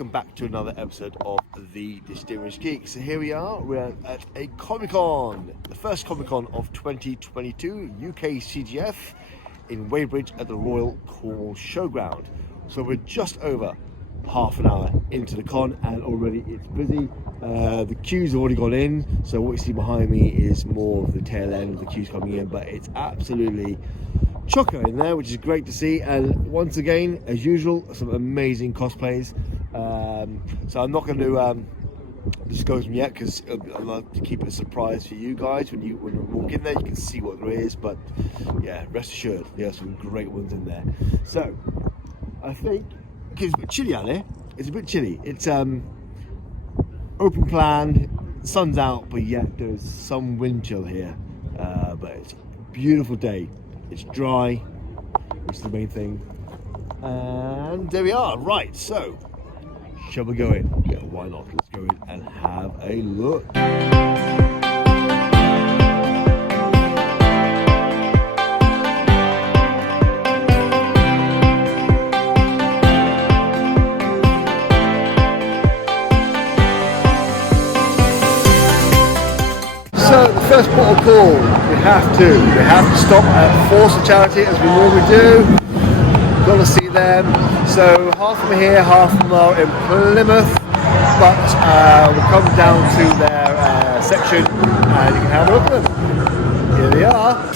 welcome back to another episode of The Distinguished Geek. So here we are, we're at a Comic-Con, the first Comic-Con of 2022, UKCGF in Weybridge at the Royal Cornwall Showground. So we're just over half an hour into the con and already it's busy. The queues have already gone in, so what you see behind me is more of the tail end of the queues coming in, but it's absolutely chocker in there, which is great to see. And once again, as usual, some amazing cosplays. So I'm not going to disclose them yet because I'd like to keep it a surprise for you guys. When you walk in there, you can see what there is, but yeah, rest assured there are some great ones in there. So I think it's a bit chilly out there. It's a bit chilly. It's open plan, sun's out, but yet there's some wind chill here. But it's a beautiful day. It's dry, which is the main thing. And there we are. Right, so shall we go in? Yeah, why not? Let's go in and have a look. So the first port of call, we have to stop at Force and Charity as we normally do. Got to see them. So half of them are here, half of them are in Plymouth, but we'll come down to their section and you can have a look at them. Here they are.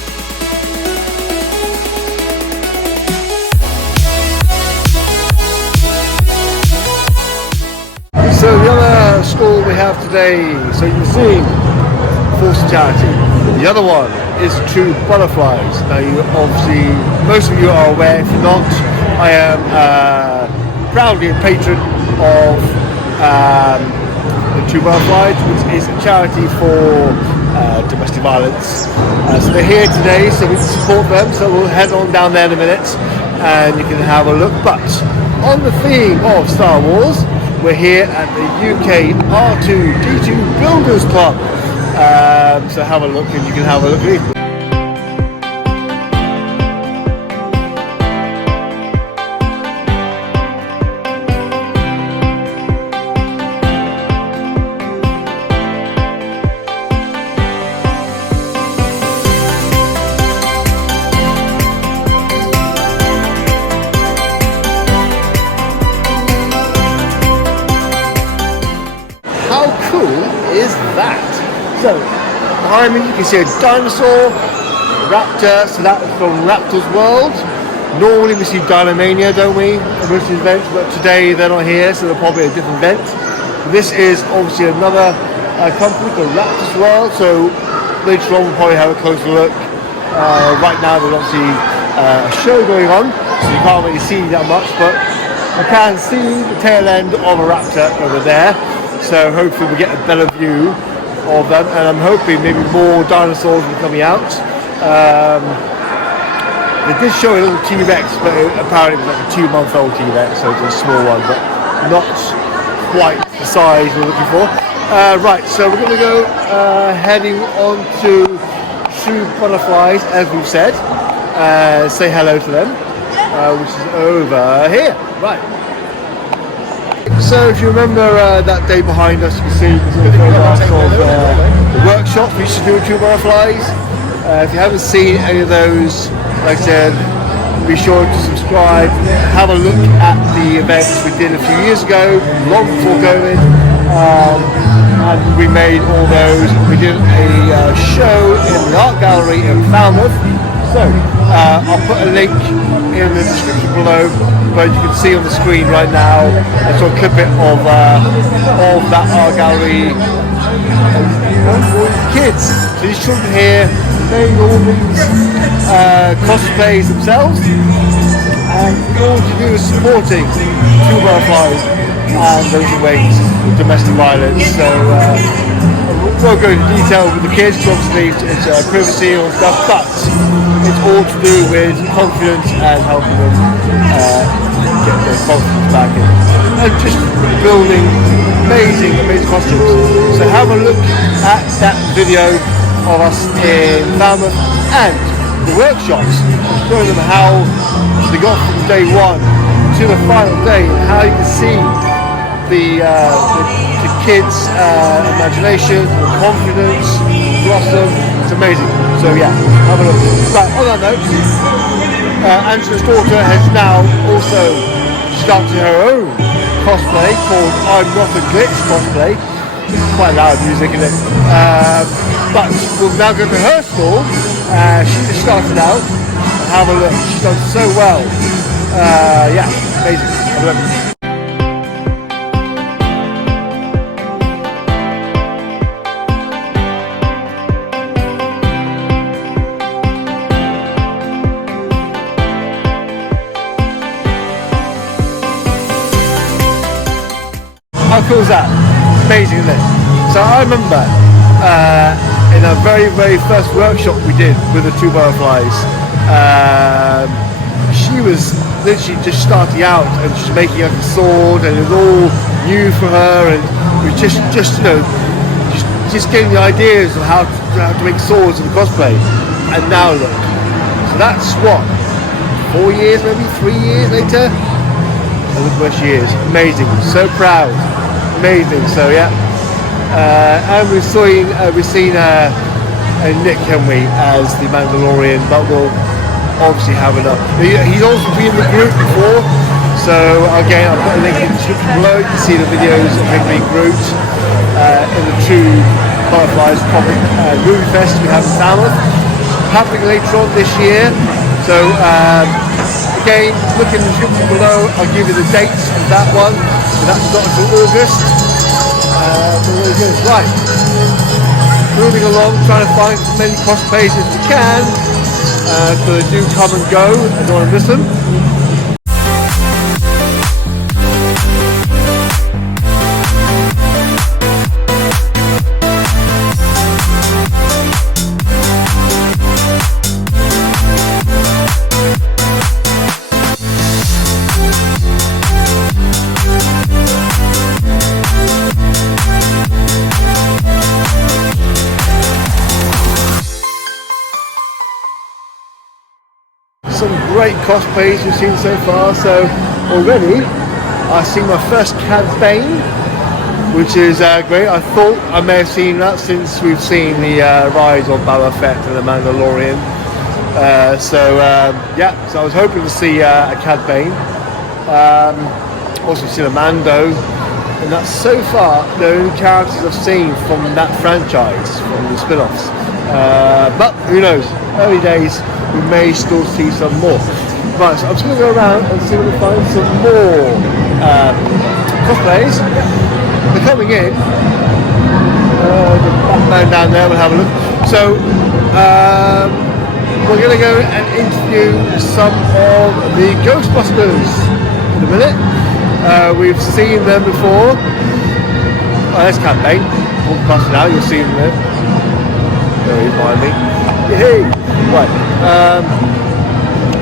So the other stall we have today, so you can see Force and Charity. The other one is True Butterflies. Now you obviously, most of you are aware, if you're not, I am proudly a patron of the True Butterflies, which is a charity for domestic violence. So they're here today, so we can support them, so we'll head on down there in a minute and you can have a look. But on the theme of Star Wars, we're here at the UK R2-D2 Builders Club. So have a look and you can have a look at it. How cool is that? So, behind me you can see a dinosaur, a raptor, so that's from Raptor's World. Normally we see Dinomania, don't we, at most events, but today they're not here, so they're probably a different event. This is obviously another company called Raptor's World, so later on we'll probably have a closer look. Right now there's obviously a show going on, so you can't really see that much, but you can see the tail end of a raptor over there, so hopefully we'll get a better view of them, and I'm hoping maybe more dinosaurs will be coming out. They did show a little T-Rex, but apparently it was like a 2-month-old T-Rex, so it's a small one, but not quite the size we're looking for. Right, so we're going to go heading on to True Butterflies, as we've said. Say hello to them, which is over here. Right. So if you remember that day behind us, you can see the photographs of the workshop we used to do with True Butterflies. If you haven't seen any of those, like I said, be sure to subscribe. Have a look at the events we did a few years ago, long before COVID, and we made all those. We did a show in the art gallery in Falmouth. So I'll put a link in the description below, but you can see on the screen right now a sort of clip of that art gallery for kids. So these children here made all these cosplays themselves, and all you do is supporting True Butterflies and those who wait with domestic violence. So we won't go into detail with the kids because obviously it's privacy and stuff, but it's all to do with confidence and helping them get their confidence back in, and just building amazing costumes. So have a look at that video of us in Falmouth and the workshops, showing them how they got from day one to the final day, and how you can see the kids' imagination, the confidence, blossom. It's amazing. So yeah, have a look. Right, on that note, Angela's daughter has now also started her own cosplay called I'm Not a Glitch cosplay. It's quite loud music, isn't it? But we'll now go to her store. She just started out. Have a look. She's done so well. Yeah, amazing. Have a look. How cool is that? Amazing, isn't it? So I remember in our very first workshop we did with the two butterflies, she was literally just starting out and just making like a sword, and it was all new for her, and we just you know just getting the ideas of how to make swords and cosplay. And now look, so that's what, 4 years, maybe 3 years later. And look where she is. Amazing. So proud. Amazing. So yeah, and we've seen Nick, haven't we, as the Mandalorian, but we'll obviously have enough. He's also been in the group before, so again I'll put a link in the description below. You can see the videos of him being Groot in the True Butterflies comic movie fest we have in Falmouth, happening later on this year. So again, look in the description below. I'll give you the dates of that one. So that's not until August. Really good. Right, moving along, trying to find as many cosplays as we can. So they do come and go. I don't want to miss them. Some great cosplays we've seen so far. So already I've seen my first Cad Bane, which is great. I thought I may have seen that since we've seen the rise of Boba Fett and the Mandalorian. Yeah, so I was hoping to see a Cad Bane. Also seen a Mando, and that's so far the only characters I've seen from that franchise, from the spin-offs. But who knows? Early days. We may still see some more. Right, so I'm just going to go around and see if we can find some more cosplays. They're coming in. The Batman down there, we'll have a look. So, we're going to go and interview some of the Ghostbusters in a minute. We've seen them before. Oh, there's Cat Bane. Walk past now, you'll see him there. There he is behind me. Yay! Right.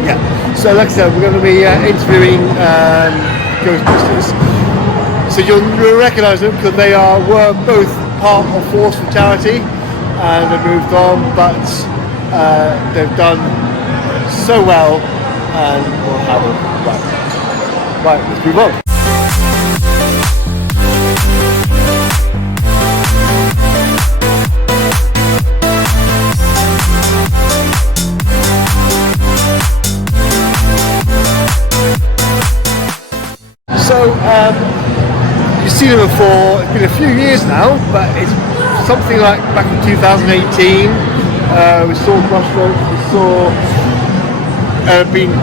Yeah. So like I said, we're going to be interviewing Ghostbusters. So you'll recognise them because they were both part of Force Fatality, and they moved on, but they've done so well, and we'll have them. Right, let's move on. So, you've seen them before. It's been a few years now, but it's something like back in 2018. We saw brushstrokes, we saw being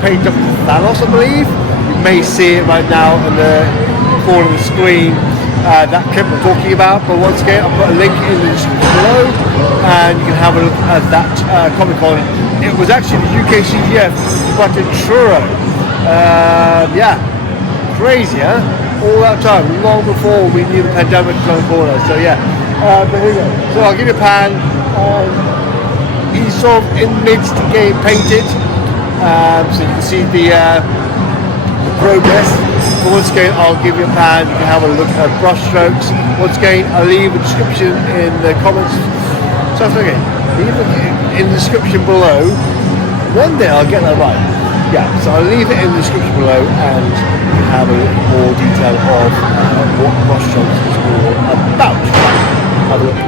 painted up with Thanos, I believe. You may see it right now on the corner of the screen, that clip we're talking about. But once again, I'll put a link in the description below, and you can have a look at that Comic-Con. It was actually the UKCGF, but in Truro. Yeah. Crazy, huh? All that time, long before we knew the pandemic was on the corner. So yeah, but here we go. So I'll give you a pan. He's sort of in midst to getting painted, so you can see the progress. But once again, I'll give you a pan. You can have a look at brush strokes. Once again, I'll leave a description in the comments. So okay, leave it in the description below. One day I'll get that right. Yeah, so I'll leave it in the description below, and you can have a little more detail of what Ross Johnson is all about. Have a look.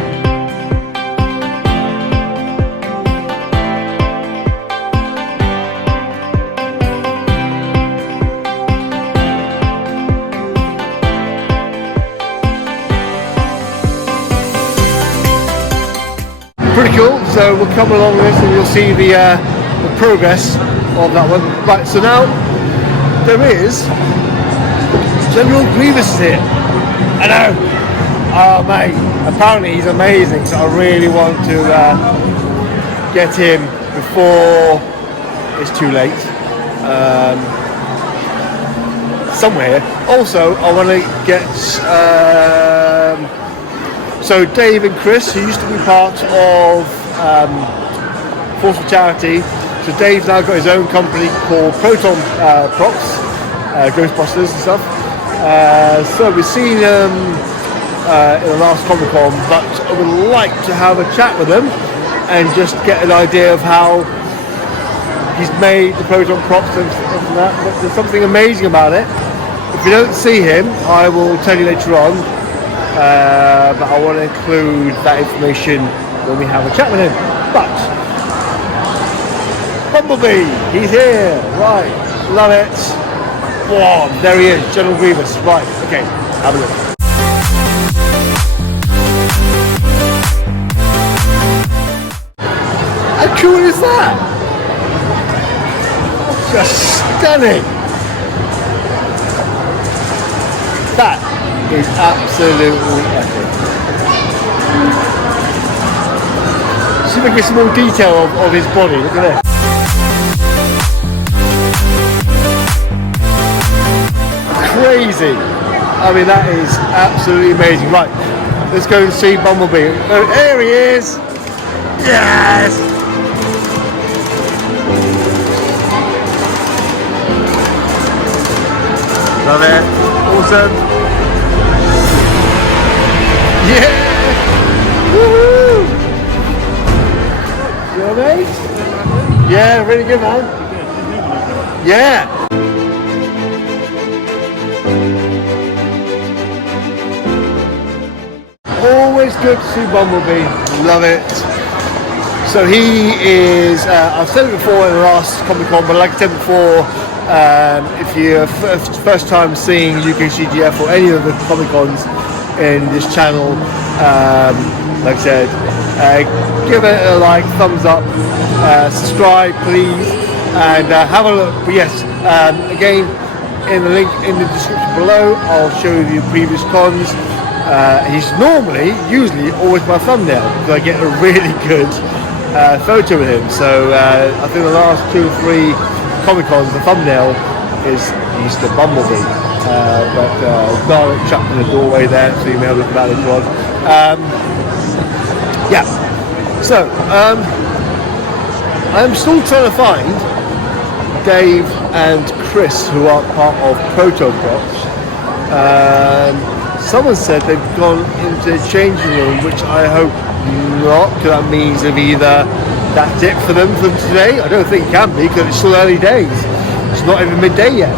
Pretty cool, so we'll come along with this and you'll see the progress of that one. Right, so now there is General Grievous here. I know. Oh mate, apparently he's amazing, so I really want to get him before it's too late. Somewhere. Also, I want to get so Dave and Chris, who used to be part of Force for Charity, so Dave's now got his own company called Proton Props, Ghostbusters and stuff. So we've seen him in the last Comic Con, but I would like to have a chat with him and just get an idea of how he's made the Proton Props and that. But there's something amazing about it. If you don't see him, I will tell you later on. But I want to include that information when we have a chat with him. But Bumblebee, he's here, right? Love it. Whoa, there he is, General Grievous. Right, okay, have a look. How cool is that? Just stunning. That is absolutely epic. See if I get some more detail of his body. Look at this. Crazy. I mean, that is absolutely amazing. Right, let's go and see Bumblebee. Oh, there he is. Yes. Love it. Awesome. Yeah! Woohoo! You alright, mate? Yeah, really good, man. Yeah! Always good to see Bumblebee. Love it. So he is, I've said it before in the last Comic Con, but like I said before, if you're first time seeing UKCGF or any of the Comic Cons in this channel, like I said, give it a like, thumbs up, subscribe please, and have a look. But yes, again, in the link in the description below, I'll show you the previous cons. He's usually always my thumbnail because I get a really good photo with him. So I think the last 2 or 3 Comic Cons, the thumbnail is Mr. Bumblebee. But Garlic chucked in the doorway there, so you may have a look at that later on. Yeah, so I'm still trying to find Dave and Chris, who are part of Proton Props. Someone said they've gone into a changing room, which I hope not, because that means they've either that's it for them today. I don't think it can be, because it's still early days. It's not even midday yet.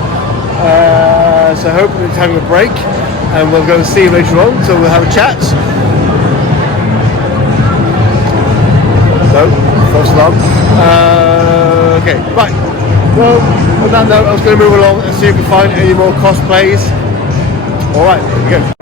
So hopefully it's having a break, and we'll go and see you later on, so we'll have a chat. No, false alarm. Okay, right. Well, on that note, I was going to move along and see if we can find any more cosplays. Alright, here we go.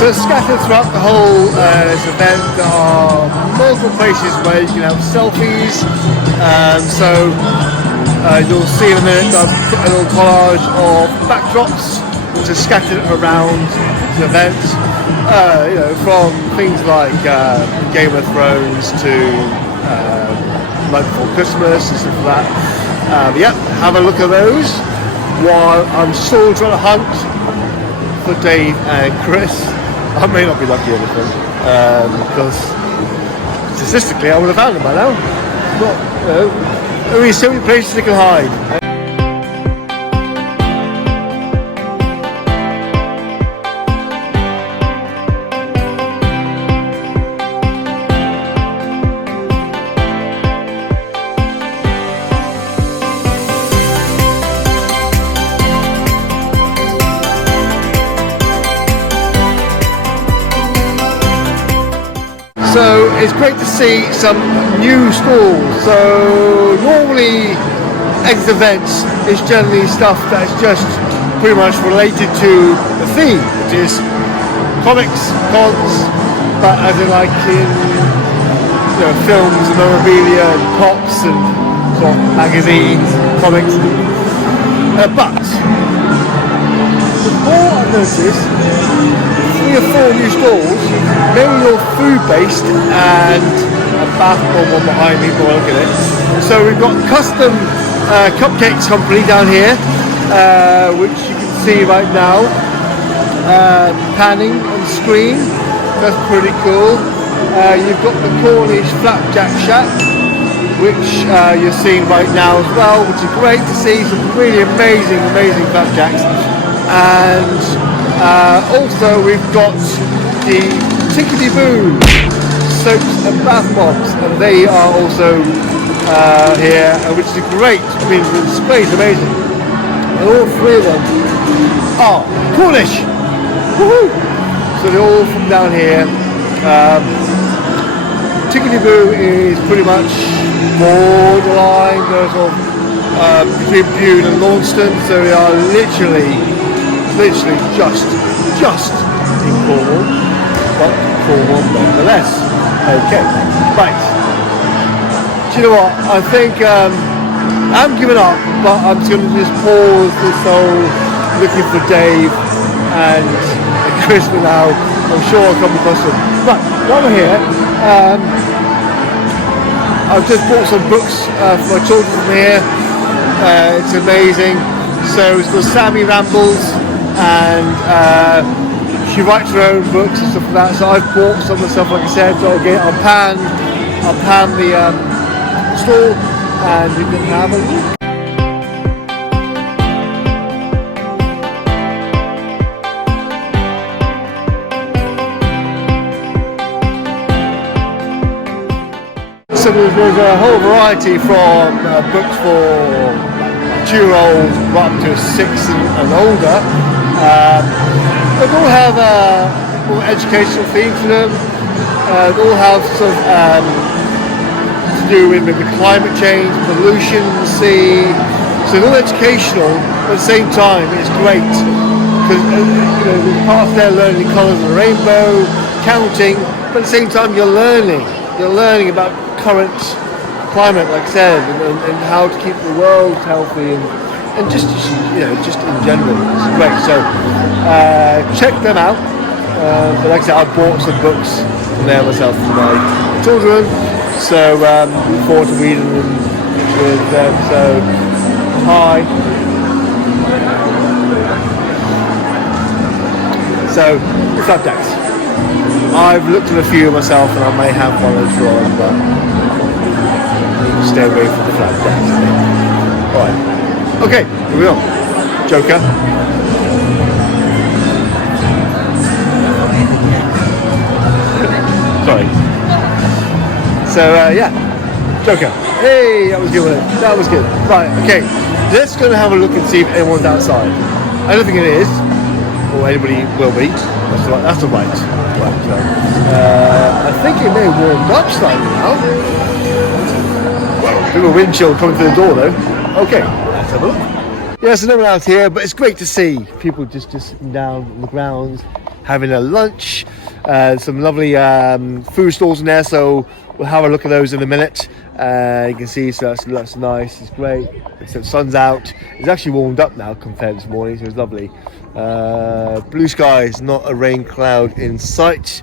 So scattered throughout the whole this event, there are multiple places where you can have selfies. You'll see in a minute that I've put a little collage of backdrops which are scattered around the event. You know, from things like Game of Thrones to Night Before Christmas and stuff like that. Yeah, have a look at those while I'm still trying to hunt for Dave and Chris. I may not be lucky in this one, because statistically I would have found them by now. got, only so many places they can hide. So it's great to see some new stalls. So normally Eggs events is generally stuff that's just pretty much related to the theme, which is comics, cons, but as in like in films and memorabilia and pops and sort of magazines, comics. But the more I notice, 3 or 4 new stalls, mainly all food-based, and a bath bomb one behind me, but look at it. So we've got Custom Cupcakes Company down here, which you can see right now, panning on screen. That's pretty cool. You've got the Cornish Flapjack Shack, which you're seeing right now as well, which is great to see. Some really amazing flapjacks. And also we've got the Tickety Boo soaps and bath bombs, and they are also here, which is great. I mean, the display is amazing. And all 3 of them are Cornish. Woohoo! So they're all from down here. Tickety Boo is pretty much borderline, sort of between Bude and Launceston, so they are literally just in Cornwall, but Cornwall nonetheless. Okay, right. Do you know what? I think I'm giving up, but I'm just going to just pause this whole looking for Dave and Christmas now. I'm sure I'll come across them. Right, while we're here, I've just bought some books for my children from here. It's amazing. So it's called Sammy Rambles, and she writes her own books and stuff like that. So I've bought some of the stuff, like I said. So I'll pan the store, and you can have a look. So there's a whole variety from books for 2-year-olds right up to 6 and older. They all have more educational themes to them. They all have sort of to do with maybe climate change, pollution, the sea. So they're all educational, but at the same time it's great because there's parts there learning colours of the rainbow, counting, but at the same time you're learning about current climate, like I said, and how to keep the world healthy and just in general. It's great. So check them out. But like I said, I bought some books from there myself for my children, so look forward to reading them with them. So hi. So the flapjacks. I've looked at a few myself, and I may have one later on, but stay away from the flapjacks. Alright. Okay, here we go. Joker. Sorry. So, yeah. Joker. Hey, that was good. That was good. Right, okay. Let's go and have a look and see if anyone's outside. I don't think it is, or anybody will be. That's the right. I think it may have warmed up slightly now. Well, a bit of a wind chill coming through the door though. Okay, let's have a look. Yeah, so no one out here, but it's great to see people just sitting down on the grounds, having a lunch. Some lovely food stalls in there, so we'll have a look at those in a minute. You can see, so that's nice, it's great. So the sun's out. It's actually warmed up now compared to this morning, so it's lovely. Blue skies, not a rain cloud in sight.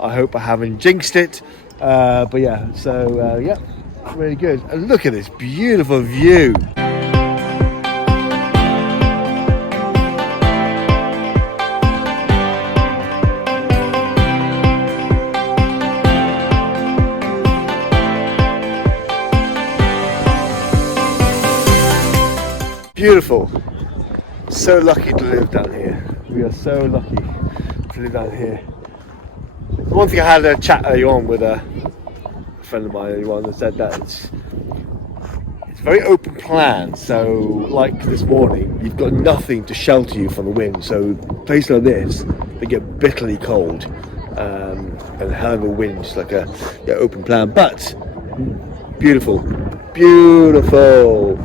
I hope I haven't jinxed it, but yeah, so yeah, really good. And look at this beautiful view. Beautiful. So lucky to live down here. We are so lucky to live down here. One thing, I had a chat earlier on with a friend of mine earlier on that said that it's very open plan. So like this morning, you've got nothing to shelter you from the wind. So places like this, they get bitterly cold, and a hell of a wind, just like a open plan. But beautiful, beautiful.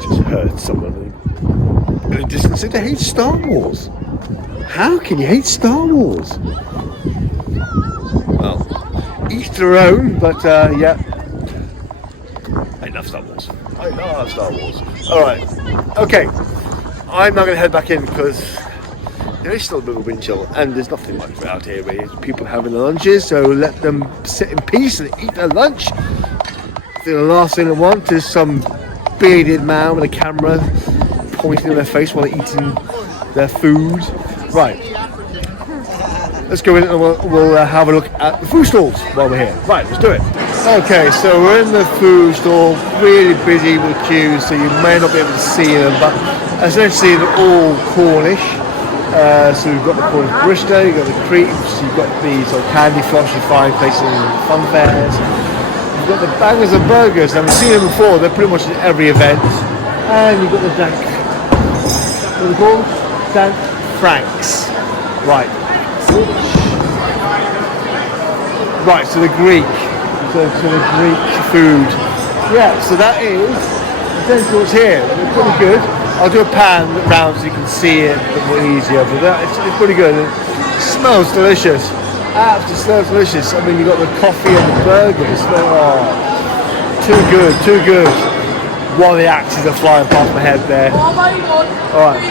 Just heard someone in the distance say they hate Star Wars. How can you hate Star Wars? Well, each their own, but yeah. I love Star Wars. I love Star Wars. Alright, okay. I'm now going to head back in because there is still a bit of a wind chill and there's nothing much out here really. People having their lunches, so let them sit in peace and eat their lunch. I think the last thing I want is some bearded man with a camera pointing in their face while they're eating their food. Right, let's go in and we'll have a look at the food stalls while we're here. Right, let's do it. Okay, so we're in the food stall, really busy with queues, so you may not be able to see them, but essentially they're all Cornish. So we've got the Cornish barista, you've got the crepes, you've got the sort of candy floss you find places in fun fairs. You've got the bangers and burgers, and we've seen them before, they're pretty much at every event. And you've got the dank, what are they called? Dank Franks. Right. Right, so the Greek. So the Greek food. Yeah, so that is essentially what's here. It's pretty good. I'll do a pan round so you can see it a bit more easier, but it's pretty good. It smells delicious. Absolutely smells delicious. I mean, you've got the coffee and the burgers. Oh, too good, too good. While the axes are flying past my head there. Alright.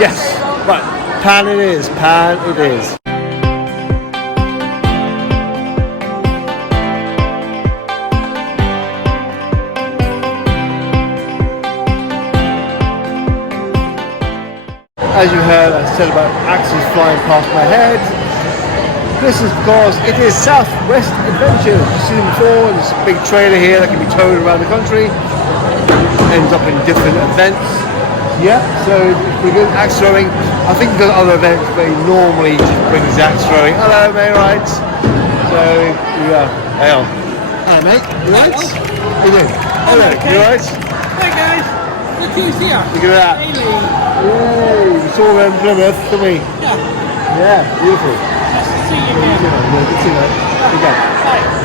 Yes. Right. Pan it is. Pan it is. As you heard, I said about axes flying past my head. This is because it is Southwest Adventures. You've seen it before. There's a big trailer here that can be towed around the country. Ends up in different events. Yeah, so we're good. Axe throwing. I think there's other events, but he normally just brings the axe throwing. Hello, mate, right? So, yeah. Hey on. Hello, mate. You right? How you doing? Hello, okay. You right? Hey, guys. Look who's here. Look at that. Yay, we saw them in Plymouth, didn't we? Yeah. Yeah, beautiful. Nice to see you again. Good to see you, mate. Good go. Bye.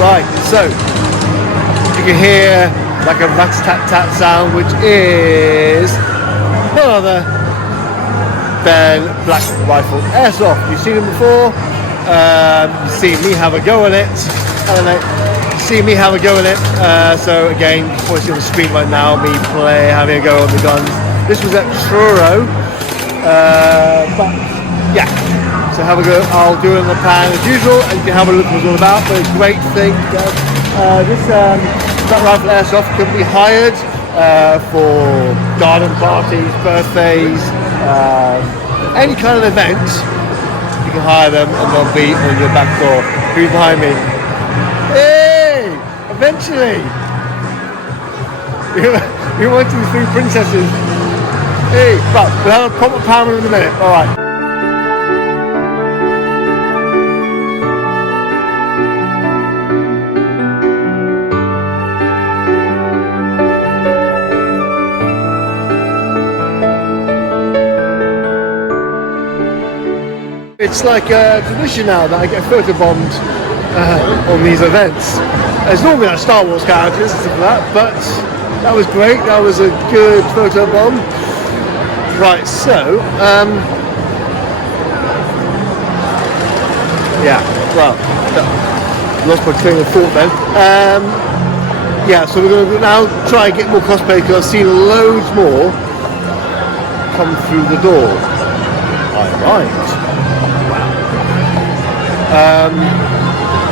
Right, so you can hear like a rat-tat-tat sound, which is none other than Black Rifle Airsoft. You've seen them before. You've seen me have a go at it. I don't know. See me have a go at it. So again, you can see on the screen right now, me having a go on the guns. This was at Truro, but yeah. So have a go. I'll do it on the pan as usual, and you can have a look at what it's all about. But it's a great thing. This Black Rifle Airsoft can be hired for garden parties, birthdays, any kind of event. You can hire them, and they'll be on your back door. Who's behind me? Hey! Eventually, we went to the three princesses. Hey, right, we'll have a proper panel in a minute. All right. It's like a tradition now that I get photobombed on these events. There's normally like Star Wars characters and stuff like that, but that was great. That was a good photobomb. Right, so yeah, well, lost my train of thought then. Yeah, so we're going to now try and get more cosplay because I've seen loads more come through the door. Alright. Wow.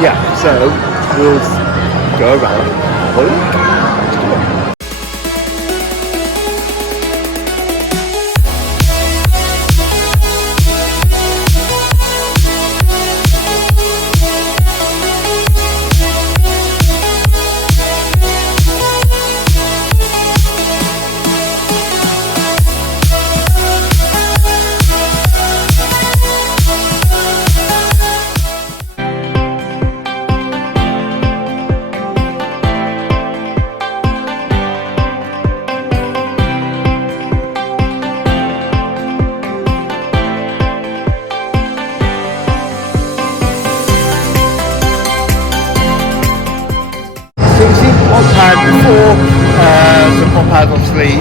Yeah, so we'll go around. Have a look. Let's do it. So we've seen Pop before, so Pop obviously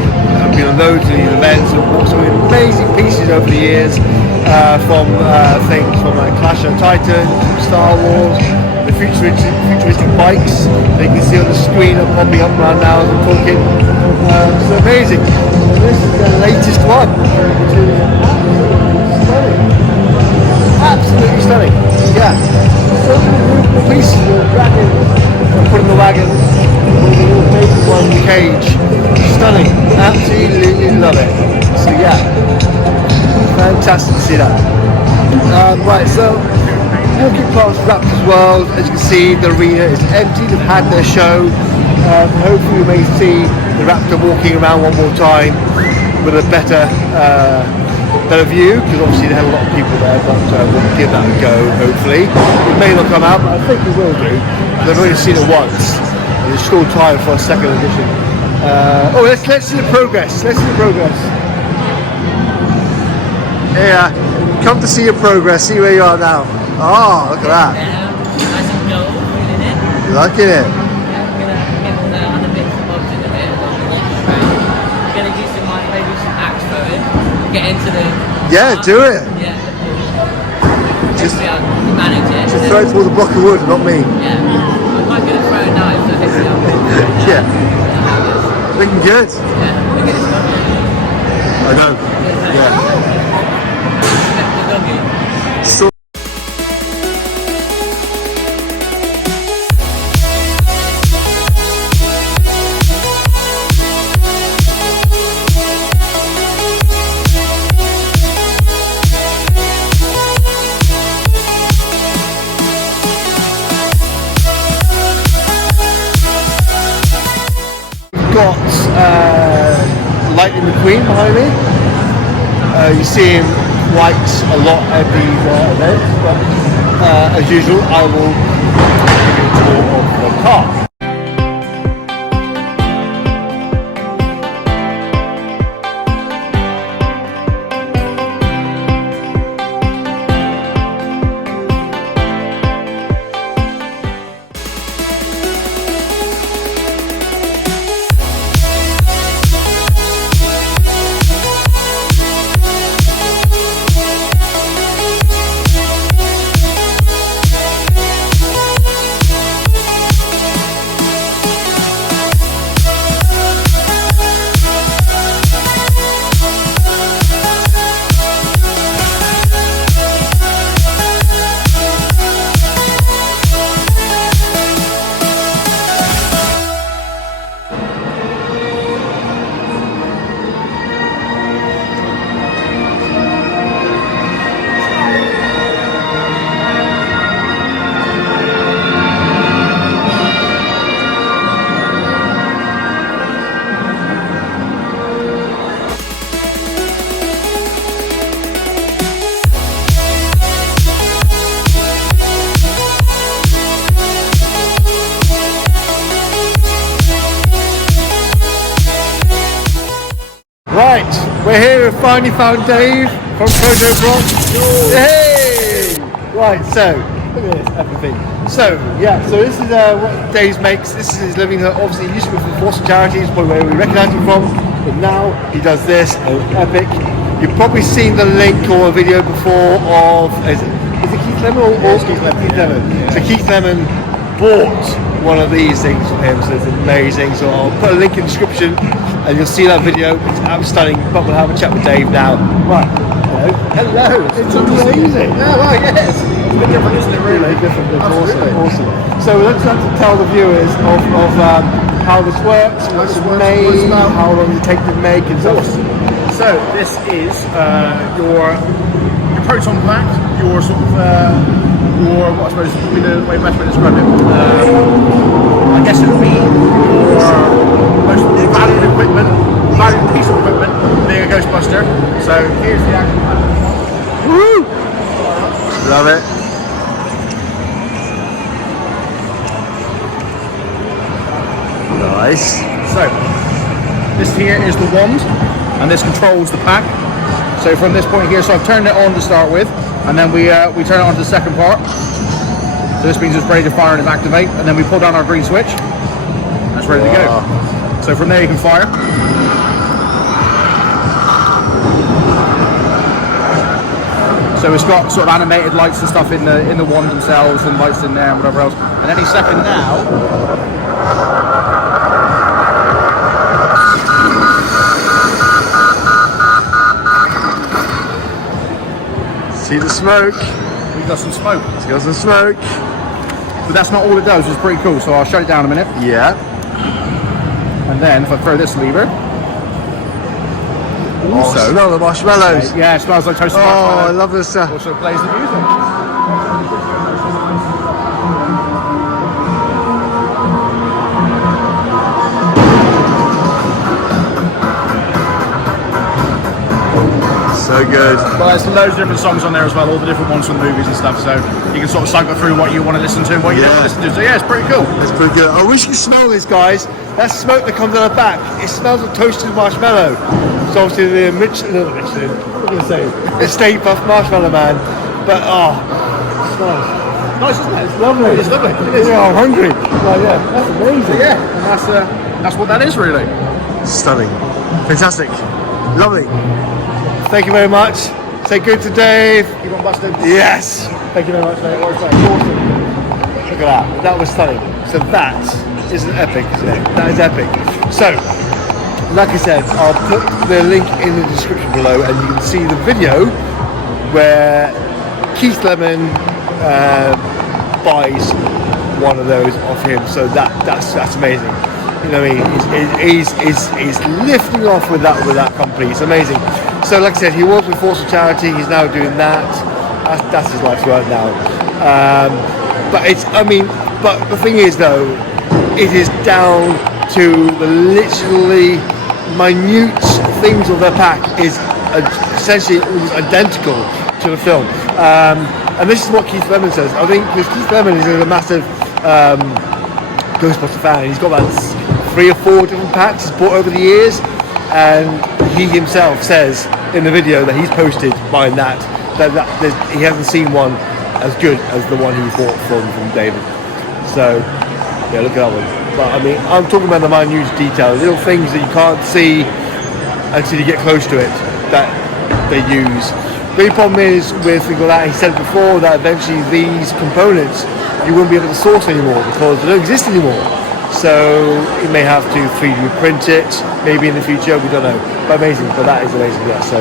been on loads of these events and bought some amazing pieces over the years from things from Clash of Titans, Star Wars, the futuristic bikes that you can see on the screen are popping up around now as I'm talking. So amazing. And this is the latest one, which is absolutely stunning. Yeah. So many movable pieces of dragons. Put in the wagon with a little baby one in the cage. Stunning. Absolutely love it. So yeah, fantastic to see that. Right, so walking past Raptors World, as you can see the arena is empty. They've had their show. Hopefully we may see the Raptor walking around one more time with a better view, because obviously they had a lot of people there, but we'll give that a go, hopefully. It may not come out, but I think we will do. I've already seen it once, and it's still time for a second edition. Let's see the progress. Let's see the progress. Yeah, come to see your progress, see where you are now. Oh, look at that. Nice and gold, feeling it. You liking it? Yeah, I'm gonna get all the other bits and bobs in a bit. I'm gonna do some maybe some axe throwing. Get into the. Yeah, do it. Yeah. Just manage it. Just throw it towards a block of wood, not me. Yeah. I'm quite good at throwing knives, so hopefully I'll Yeah. Looking good. Yeah. Look at this doggy. I know. Yeah. The doggy. So got Lightning McQueen behind me. You see him quite a lot at these events, but as usual I will give you a tour of the car. Right, we're here. We finally found Dave from Proto Block. Hey! Right, so look at this everything. So yeah, so this is what Dave makes. This is his living. Obviously, he used to be from Force Charities, probably where we recognise him from. But now he does this, and it's epic. You've probably seen the link or a video before of is it Keith Lemon or Keith Lemon? Keith Lemon. So Keith Lemon bought one of these things from him, so it's amazing. So I'll put a link in the description, and you'll see that video. It's absolutely stunning. But we'll have a chat with Dave now. Right. Hello. It's amazing. Yeah, well, yes. It's a bit different, isn't it, really? Different. It's Absolutely. awesome. So let's have to tell the viewers of how this works, what's made, how long it takes to make, and so on. So this is your proton pack, your sort of your what I suppose would be the way best way to describe it. I guess it would be your most valued equipment, valued piece of equipment, being a Ghostbuster. So here's the actual pack. Woo! Love it. Nice. So this here is the wand, and this controls the pack. So from this point here, so I've turned it on to start with, and then we turn it on to the second part. So this means it's ready to fire and activate, and then we pull down our green switch. That's ready to go. So from there you can fire. So it's got sort of animated lights and stuff in the wand themselves, and lights in there and whatever else. And any second now. See the smoke? We got some smoke. It's got some smoke. But that's not all it does, it's pretty cool. So I'll shut it down a minute. Yeah. And then if I throw this lever. Also, smell the marshmallows. Yeah, it smells like toasted Oh, marshmallow. I love this stuff. Also plays the music. So good. Well, there's loads of different songs on there as well, all the different ones from the movies and stuff, so you can sort of cycle through what you want to listen to and what you don't want to listen to. So yeah, it's pretty cool. It's pretty good. I wish you could smell this, guys. That smoke that comes out the back, it smells of toasted marshmallow. So obviously the Michelin, what am I going to say? The Stay Puft Marshmallow Man. But oh, it smells Nice, isn't it? it's lovely. It's lovely. It is. Yeah, I'm hungry. Like, yeah, that's amazing. Yeah, and that's what that is really. Stunning. Fantastic. Lovely. Thank you very much. Say good to Dave. Keep on busting. Yes. Thank you very much, mate. Awesome. Look at that. That was stunning. So that is an epic, isn't it? That is epic. So, like I said, I'll put the link in the description below, and you can see the video where Keith Lemon buys one of those off him. So that's amazing. You know what I mean? He's lifting off with that company. It's amazing. So like I said, he was with Force of Charity. He's now doing that. That's his life's work now. But the thing is though, it is down to the literally minute things of their pack is essentially almost identical to the film. And this is what Keith Lemon says. I think because Keith Lemon is a massive Ghostbuster fan. He's got about 3 or 4 different packs he's bought over the years, and he himself says in the video that he's posted buying that he hasn't seen one as good as the one he bought from David. So yeah, look at that one. But I mean, I'm talking about the minute details, little things that you can't see until you get close to it that they use. The only problem is with things like that, he said before, that eventually these components you won't be able to source anymore because they don't exist anymore. So you may have to 3D print it, maybe in the future, we don't know. But amazing, but that is amazing, yeah. So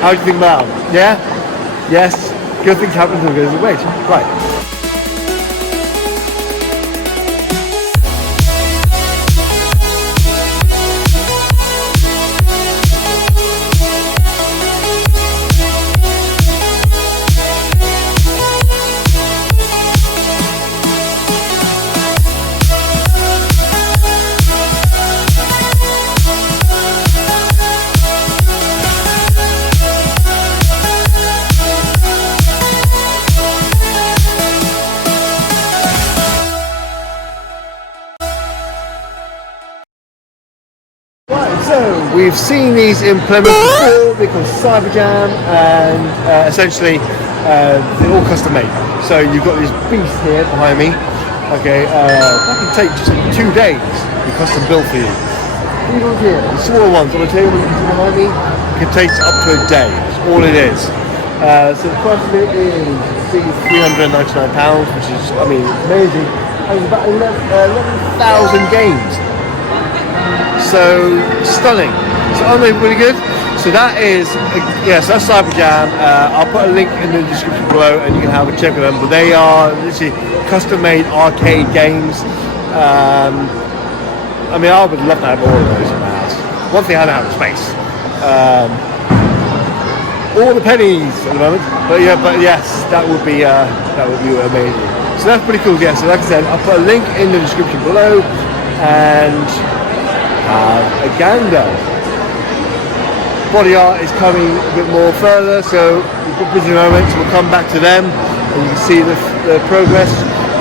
how do you think about that? Yeah? Yes? Good things happen to the wait. Right. we've seen these in Plymouth before. They're called Cyber Jam, and essentially they're all custom made. So you've got this beast here behind me. Okay, that can take just 2 days to custom built for you. These ones here, the small ones on the table behind me, can take up to a day. That's all it is. So the price of it is £399, which is, I mean, amazing. And it's about 11,000 games. So stunning. So aren't they really good? So that is, yes, that's Cyber Jam. I'll put a link in the description below and you can have a check of them. But they are literally custom-made arcade games. I mean, I would love to have all of those in my house. One thing I don't have is space. All the pennies at the moment. But yeah, but yes, that would be amazing. So that's pretty cool. Yeah. So like I said, I'll put a link in the description below and have a gander. Body art is coming a bit more further, so we've got busy moments. We'll come back to them, and you can see the progress.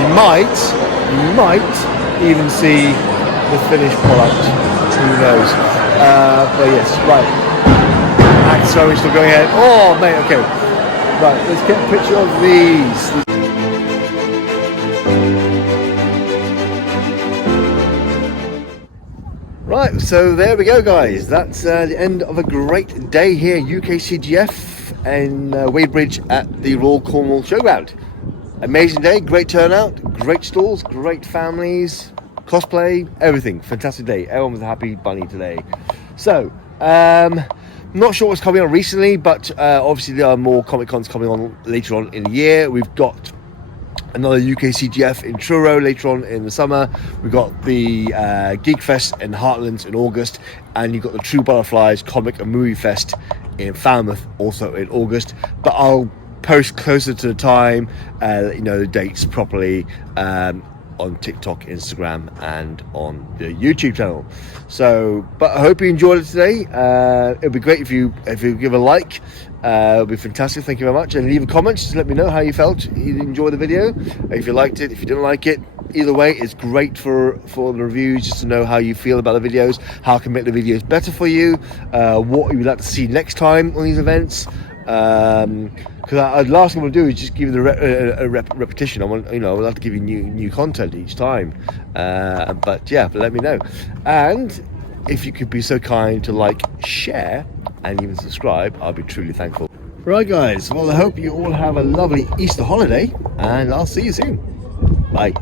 You might even see the finished product. Who knows? But yes, right. Axe throwing still going ahead. Oh, mate. Okay. Right. Let's get a picture of these. Right, so there we go, guys. That's the end of a great day here at UKCGF in Wadebridge at the Royal Cornwall Showground. Amazing day, great turnout, great stalls, great families, cosplay, everything. Fantastic day. Everyone was a happy bunny today. So, not sure what's coming on recently, but obviously there are more Comic Cons coming on later on in the year. We've got another UKCGF in Truro later on in the summer. We've got the Geek Fest in Heartlands in August, and you've got the True Butterflies Comic and Movie Fest in Falmouth also in August. But I'll post closer to the time, the dates properly on TikTok, Instagram, and on the YouTube channel. So, but I hope you enjoyed it today. It'd be great if you give a like. It'll be fantastic. Thank you very much, and leave a comment just to let me know how you felt. You enjoyed the video, if you liked it, if you didn't like it. Either way, it's great for the reviews, just to know how you feel about the videos, how I can make the videos better for you, what you would like to see next time on these events. Because the last thing I want to do is just give you the repetition. I want, I would like to give you new content each time. But let me know. And if you could be so kind to like, share, and even subscribe, I'll be truly thankful. Right, guys. Well, I hope you all have a lovely Easter holiday, and I'll see you soon. Bye.